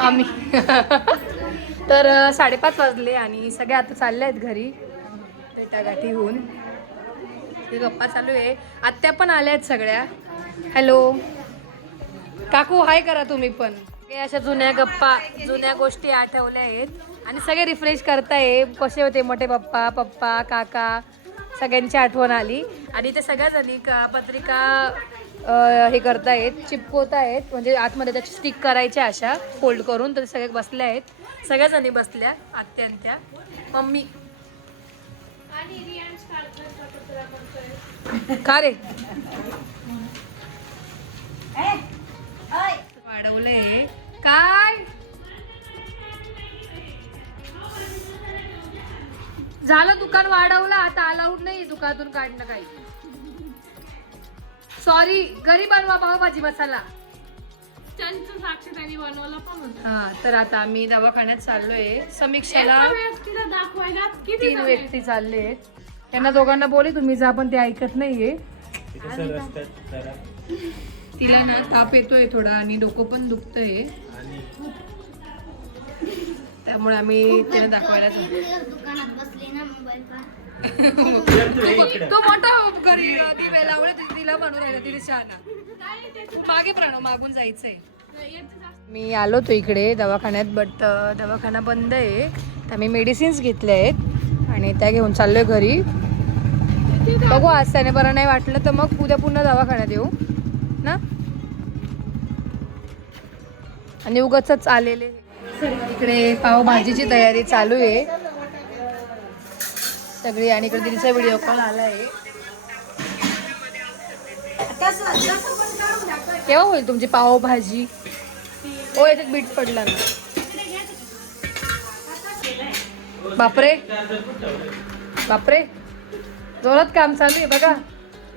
आम्ही तर 5:30 वाजले आणि सगळे आता चालले आहेत घरी भेटागाठी होऊन. हे गप्पा चालू आहे. आत्या पण आल्या आहेत सगळ्या. हॅलो काकू, हाय करा तुम्ही पण. हे अशा जुन्या गप्पा, जुन्या गोष्टी आठवल्या आहेत आणि सगळे रिफ्रेश करताय. कसे होते मोठे पप्पा, पप्पा, काका, सगळ्यांची आठवण आली. आणि ते सगळ्याजणी पत्रिका हे करतायत, चिपकवतायत, म्हणजे आतमध्ये त्याची स्टिक करायच्या अशा फोल्ड करून. तर सगळे बसल्या आहेत, सगळ्याजणी बसल्या, आत्यांत्या, मम्मी. का रे वाढवलंय काय झालं? दुकान वाढवलं आता, अलाउड नाही दुकानातून काढणं काही. सॉरी, घरी बनवा पावभाजी मसाला. हा, तर आता आम्ही दवाखान्यात चाललोय. समीक्षाला 3 व्यक्ती चालले. त्यांना दोघांना बोले तुम्ही जा, पण ते ऐकत नाहीये. तिला ना ताप येतोय थोडा आणि डोकं पण दुखतंय, त्यामुळे आम्ही तिला दाखवायला दुकानात बसली ना मोबाईल का. तो मोठा घरी दिवे लावले, तिला बनवून राहिला, तिने शहाणा. मागे प्रणव, मागून जायचंय. मी आलो तो इकडे दवाखान्यात, बट दवाखाना बंद आहे. तर मी मेडिसिन्स घेतल्या आहेत आणि त्या घेऊन चाललोय घरी. बघू, आज त्याने बरं नाही वाटलं तर मग उद्या पुन्हा दवाखान्यात येऊ ना. आणि उगाचच आलेले. इकडे पावभाजीची तयारी चालू आहे सगळी. आणि इकडे दिदीचा व्हिडिओ कॉल आलाय. केव्हा होईल तुमची पावभाजी? हो, याच्यात बीट पडला ना. बापरे बापरे, जोरात काम चालू आहे बघा.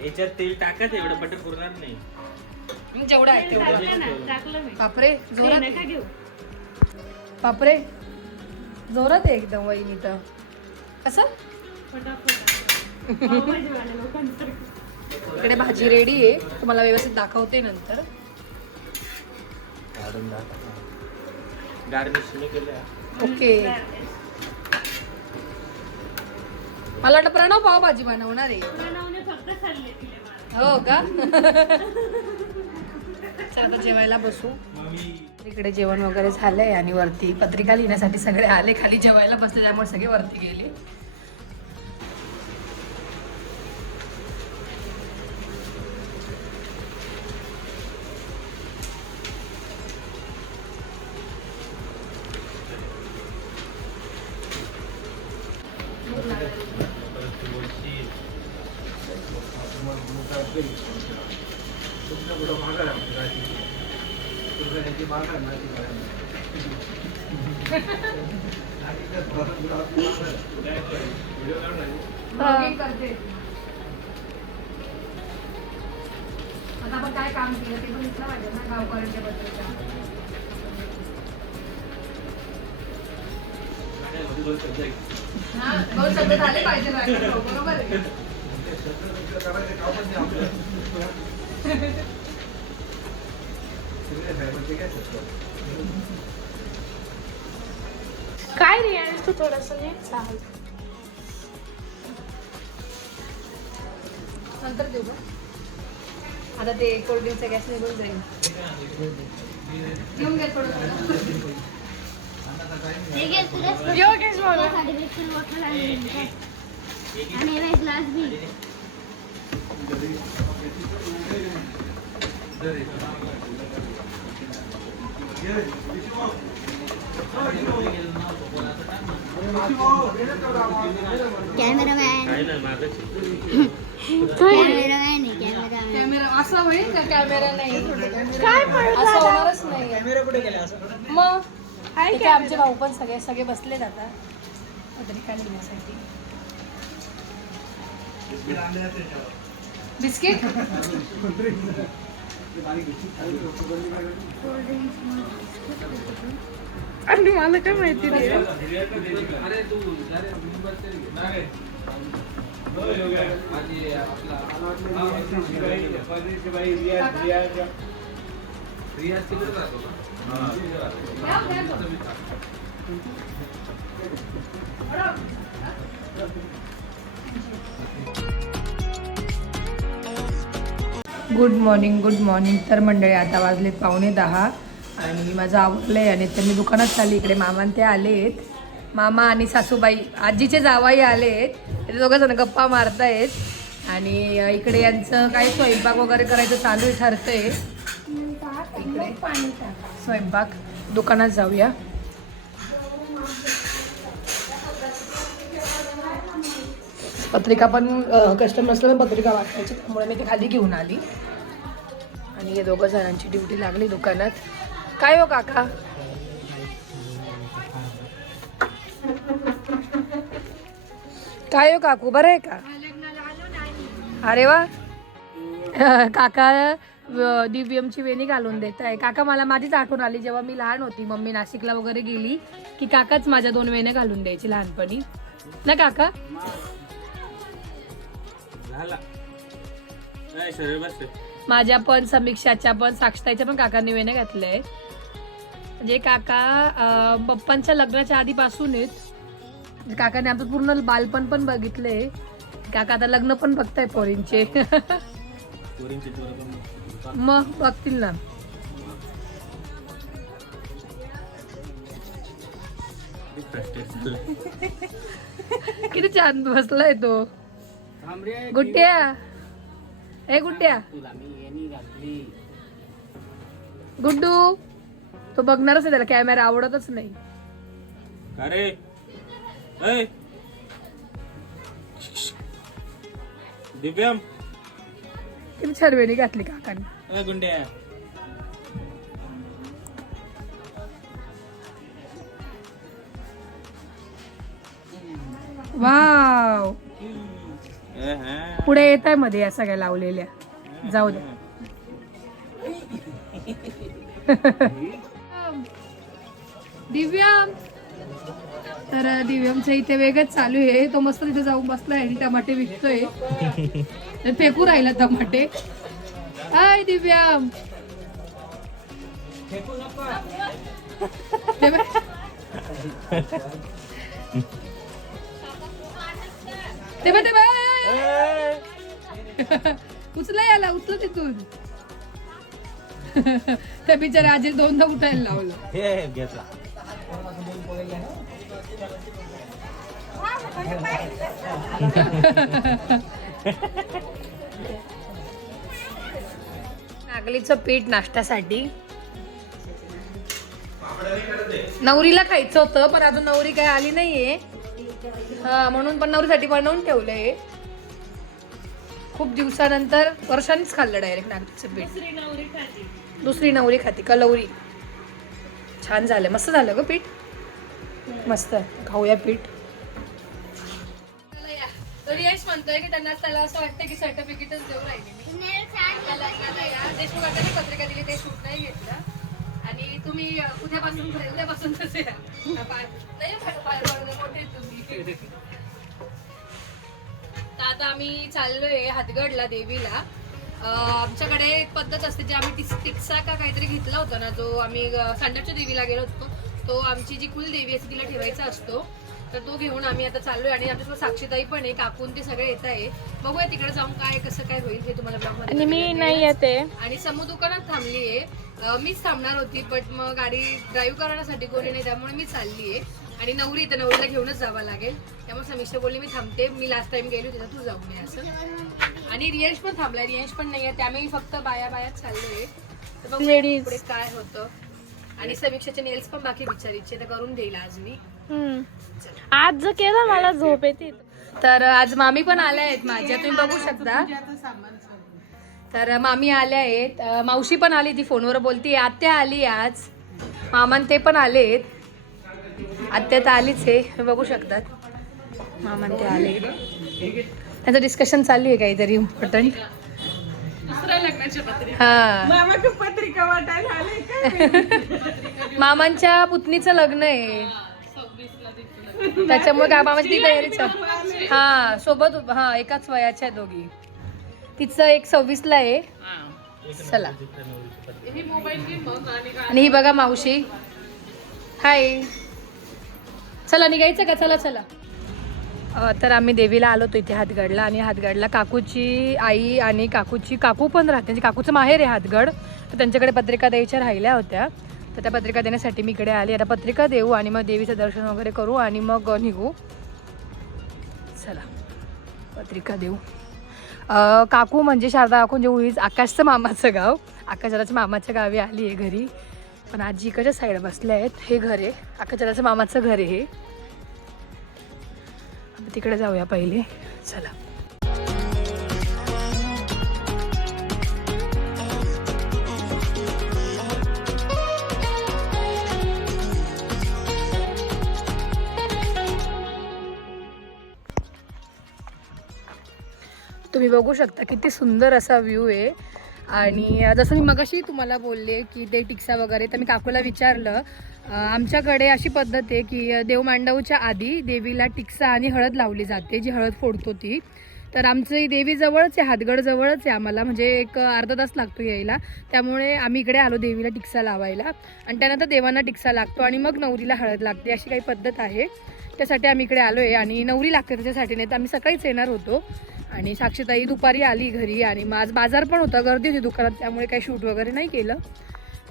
याच्यात तेल टाकत, एवढं बटर पुरणार नाही. जेवढं आहे तेवढं. बापरे जोरात, बापरे जोरात आहे एकदम वहिनी. तर कसं इकडे भाजी रेडी आहे, तुम्हाला व्यवस्थित दाखवते नंतर. ओके, मला वाटलं प्रणव पावभाजी बनवणार आहे. हो का? चला आता जेवायला बसू. इकडे जेवण वगैरे झालंय आणि वरती पत्रिका लिहिण्यासाठी सगळे आले. खाली जेवायला बसले, त्यामुळे सगळे वरती गेले. आता आपण काय काम केलं ते पण इथलं पाहिजे ना, गावकऱ्यांच्या बद्दल. शब्द झाले पाहिजे, बरोबर आहे. काय रे, आणि तू थोडंसं चाल. नंतर देऊ का? आता ते कोल्ड्रिंकचा गॅस निघून जाईल. घेऊन घ्या थोडं. योगेश बोला. आणि ग्लास भी. कॅमेरामॅन कॅमेरा असा होईल का? कॅमेरा नाही, काय असं होणारच नाही. कॅमेरा कुठे गेला असं? मग इथे आमचे भाऊ पण सगळे बसलेत आता पत्रिका लिहिण्यासाठी. बिस्किट आणि मला काय माहिती नाही. Good morning. तर मंडळी आता वाजले 9:45 आणि माझं आवडलं आहे आणि त्यांनी दुकानात चालली. इकडे मामा ते आलेत, मामा आणि सासूबाई आजीचे जावाई आलेत. ते दोघं जण गप्पा मारतायत आणि इकडे यांचं काही स्वयंपाक वगैरे करायचं चालू आहे, ठरतंय. इकडे स्वयंपाक. दुकानात जाऊया. पत्रिका पण कस्टमर्सला पत्रिका वाटायची, त्यामुळे मी ते खाली घेऊन आली. आणि हे दोघं जणांची ड्युटी लागली दुकानात. काय हो काका? काय हो काकू, बरं आहे का? अरे वा. काका दिव्यमची वेणी घालून देत आहे. काका मला माझीच आठवण आली जेव्हा मी लहान होती, मम्मी नाशिकला वगैरे गेली की काकाच माझ्या 2 वेण्या घालून द्यायची लहानपणी ना काका. माझ्या पण, समीक्षाच्या पण, साक्षताईच्या पण काकांनी वेण्या घातल्या आहेत. म्हणजे काका पप्पांच्या लग्नाच्या आधीपासून आहेत. काकाने आमचं पूर्ण बालपण पण बघितलंय. काका आता लग्न पण बघताय पोरींचे. मग बघतील ना. किती छान बसलाय तो. गुड्ड्या, ए गुड्ड्या, गुड्डू. तो बघणारच आहे, त्याला कॅमेरा आवडतच नाही. अरे दिव्यम, किती छान वेणी घातली काकाने. गुंड्या, वाव. पुढे येत आहे मध्ये या सगळ्या लावलेल्या. जाऊ दे. दिव्यम. तर दिव्यमचं इथे वेगच चालू आहे. तो मस्त तिथे जाऊन बसलाय आणि टमाटे विकतोय. फेकू राहिला टमाटे. हाय दिव्यम. ते उचला याला, उचल तिथून. त्या बिचारा आजी 2दा उठायला लावलं. घेतला. नागलीचं पीठ नाश्त्यासाठी. नवरीला खायचं होतं पण अजून नवरी काय आली नाहीये. हा, म्हणून पण नवरीसाठी बनवून ठेवलंय. खूप दिवसानंतर, वर्षांनीच खाल्लं डायरेक्ट नागलीचं पीठ. दुसरी नवरी खाती कलवरी. छान झालं, मस्त झालं ग पीठ. मस्त. खाऊया पीठ. तर यश म्हणतोय की त्याला असं वाटतं की सर्टिफिकेटच देऊ राहिले मी. देशमुख आता पत्रिका दिली, ते शूट नाही घेतलं. आणि तुम्ही उद्यापासून कसे या. तर आता आम्ही चाललोय हातगडला देवीला. आमच्याकडे एक पद्धत असते, जी आम्ही टिक्सा का काहीतरी घेतला होता ना, जो आम्ही सांडवच्या देवीला गेलो होतो, तो आमची जी कुलदेवी असते तिला ठेवायचा असतो. तर तो घेऊन आम्ही आता चाललोय. आणि आमच्यासोबत साक्षीताई पण आहे, काकून ते सगळे येत आहे. बघूया तिकडे जाऊन काय कसं काय होईल हे तुम्हाला ब्लॉग मध्ये. आणि मी नाही येते. आणि समू दुकानात थांबली आहे. मीच थांबणार होती बट मग गाडी ड्राईव्ह करण्यासाठी कोणी नाही, त्यामुळे मी चालली आहे. आणि नवरी तर नवरीला घेऊनच जावं लागेल, त्यामुळे समीक्षा बोलली मी थांबते, मी लास्ट टाइम गेली होती तू जाऊ नये असं. आणि रियांश पण थांबलाय, रियांश पण नाही आहे, त्यामुळे फक्त बायाच चाललोय. तर बघ पुढे काय होतं. आणि समीक्षाचे नेल्स पण बाकी बिचारीचे, तर करून देईल आज मी. आज जर केलं मला झोप येते. तर आज मामी पण आल्या आहेत माझ्या, तुम्ही बघू शकता. तर मामी आल्या आहेत, मावशी पण आली, ती फोनवर बोलती. आत्या आली आज, मामान ते पण आलेत. आत्या तर आलीच आहे, तुम्ही बघू शकतात. मामान ते आले, त्यांचं डिस्कशन चालू आहे काहीतरी इम्पॉर्टंट. हा, मामांच्या पुतणीचं लग्न आहे, त्याच्यामुळे काय मामाची ती तयारी. हा, सोबत. हा, एकाच वयाच्या दोघी. तिचं एक 26ला आहे चला. आणि ही बघा मावशी. हाय. चला निघायचं का? चला चला. तर आम्ही देवीला आलो होतो इथे हातगडला. आणि हातगडला काकूची आई आणि काकू पण राहते. म्हणजे काकूचं माहेर आहे हातगड. तर त्यांच्याकडे पत्रिका द्यायच्या राहिल्या होत्या. तर त्या पत्रिका देण्यासाठी मी इकडे आली. आता पत्रिका देऊ आणि मग देवीचं दर्शन वगैरे करू आणि मग निघू. चला पत्रिका देऊ. काकू म्हणजे शारदा काकू म्हणजे उळीच आकाशचं मामाचं गाव. आकाशदादाच्या मामाच्या गावी आली आहे घरी. पण आजी इकडच्या साईड बसल्या आहेत. हे घर आहे आकाशदादाच्या मामाचं घर आहे हे. तिकडे जाऊया पहिले. चला. तुम्ही बघू शकता किती सुंदर असा व्ह्यू आहे. आणि जसं मी मगाशी तुम्हाला बोलले की ते टिक्सा वगैरे, तर मी काकूला विचारलं. आमच्याकडे अशी पद्धत आहे की देव मांडवच्या आधी देवीला टिक्सा आणि हळद लावली जाते, जी हळद फोडतो ती. तर आमची देवी जवळच आहे, हातगड जवळच आहे आम्हाला, म्हणजे एक अर्धा तास लागतो यायला. त्यामुळे आम्ही इकडे आलो देवीला टिक्सा लावायला. आणि त्यानंतर देवांना टिक्सा लागतो आणि मग नवरीला हळद लागते, अशी काही पद्धत आहे. त्यासाठी आम्ही इकडे आलो आहे. आणि नवरी लागते त्याच्यासाठी, नाही तर आम्ही सकाळीच येणार होतो. आणि साक्षीताई दुपारी आली घरी. आणि मग आज बाजार पण होता, गर्दी होती दुकानात, त्यामुळे काही शूट वगैरे नाही केलं.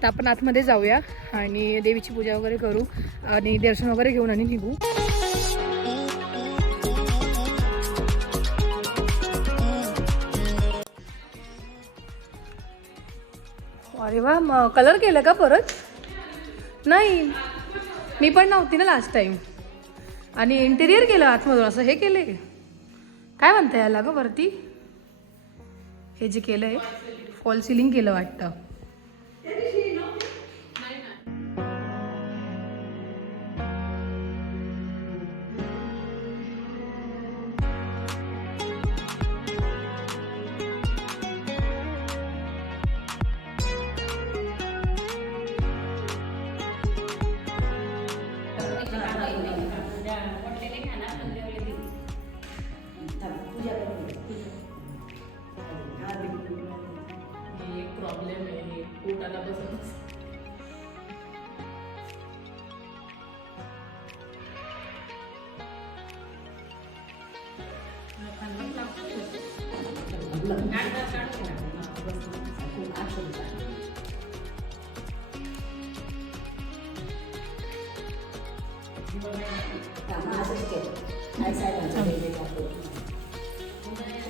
तर आपण आतमध्ये जाऊया आणि देवीची पूजा वगैरे करू आणि दर्शन वगैरे घेऊन आणि निघू. अरे वा, मग कलर केलं का परत? नाही, मी पण नव्हती ना लास्ट टाइम. आणि इंटेरियर केलं आतमधून, असं हे केलंय काय म्हणता याला ग वरती? हे जे केलंय फॉल सिलिंग केलं वाटतं.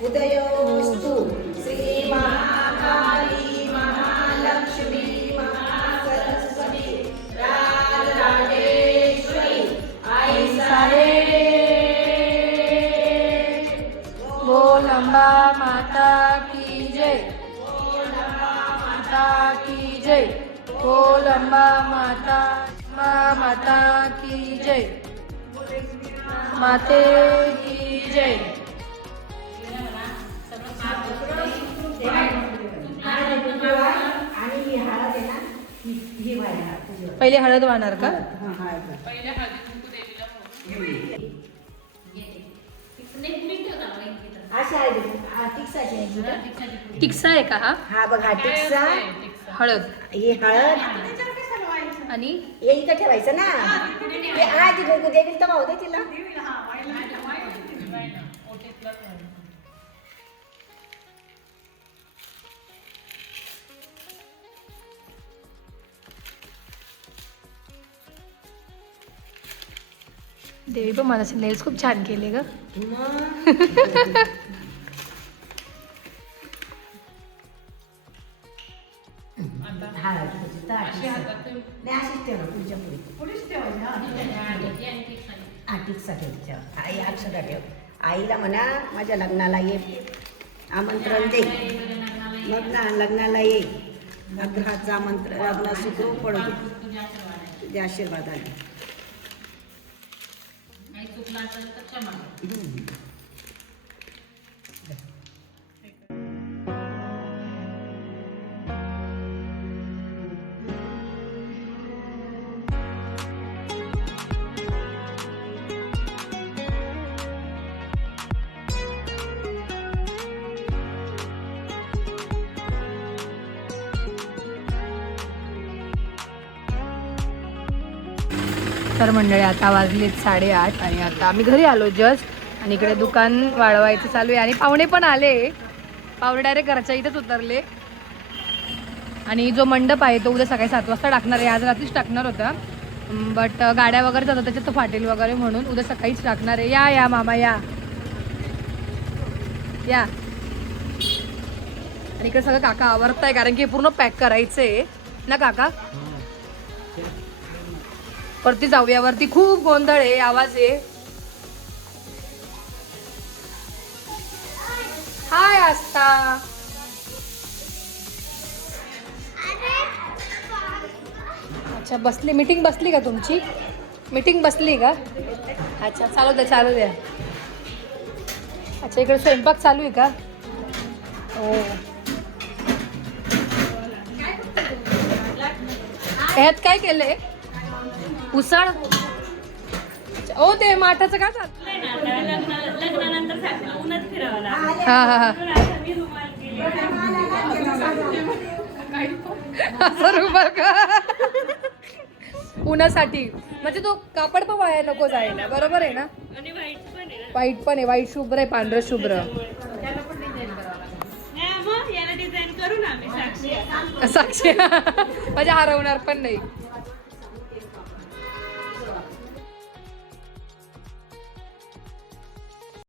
उदयोस्तु श्री महाकाली महालक्ष्मी महासरस्वती राजराजेश्वरी आई सारे बोल अंबा माता की जय. माता की जय. बोल अंबा माता की जय. माते की जय. पहिले हळद वाहणार का? टिक्सा आहे का हा? हा बघा टिक्सा, हळद, ही हळद आणि हे इथं ठेवायचं ना. हे आधी बघू देवील तर भाऊ दे तिला. देवी पण मला नेल्स खूप छान केले ग. आईला म्हणा माझ्या लग्नाला ये, आमंत्रण दे. मग ना लग्नाला ये, लग्नाचं आमंत्रण, लग्न सुखरूप पडू दे तुझ्या आशीर्वादाने. तर मंडळी आता वाजलेत 8:30 आणि आता आम्ही घरी आलो जस्ट आणि इकडे दुकान वाढवायचं चालू आहे आणि पाहुणे पण आले. पाहुणे डायरेक्ट घरच्या इथेच उतरले आणि जो मंडप आहे तो उद्या सकाळी 7 वाजता टाकणार आहे. आज रात्रीच टाकणार होता बट गाड्या वगैरे जातात त्याच्यात तो फाटेल वगैरे म्हणून उद्या सकाळीच टाकणार आहे. या या मामा या या. आणि इकडे सगळं काका आवरताय कारण की पूर्ण पॅक करायचंय ना काका. वरती जाऊया, वरती खूप गोंधळ आहे, आवाज आहे. हाय आस्था. अच्छा बसली, मीटिंग बसली का तुमची? मीटिंग बसली का? अच्छा चालू द्या चालू द्या. अच्छा इकडे स्वयंपाक चालू आहे का? हो. ह्यात काय केलंय? उसळ. ओ ते माठाचं काय हा हा हा उन्हासाठी म्हणजे तो कापड पण वाया नको जायला. बरोबर आहे ना? व्हाईट पण आहे, व्हाईट शुभ्र आहे, पांढरं शुभ्र. साक्षी म्हणजे हरवणार पण नाही.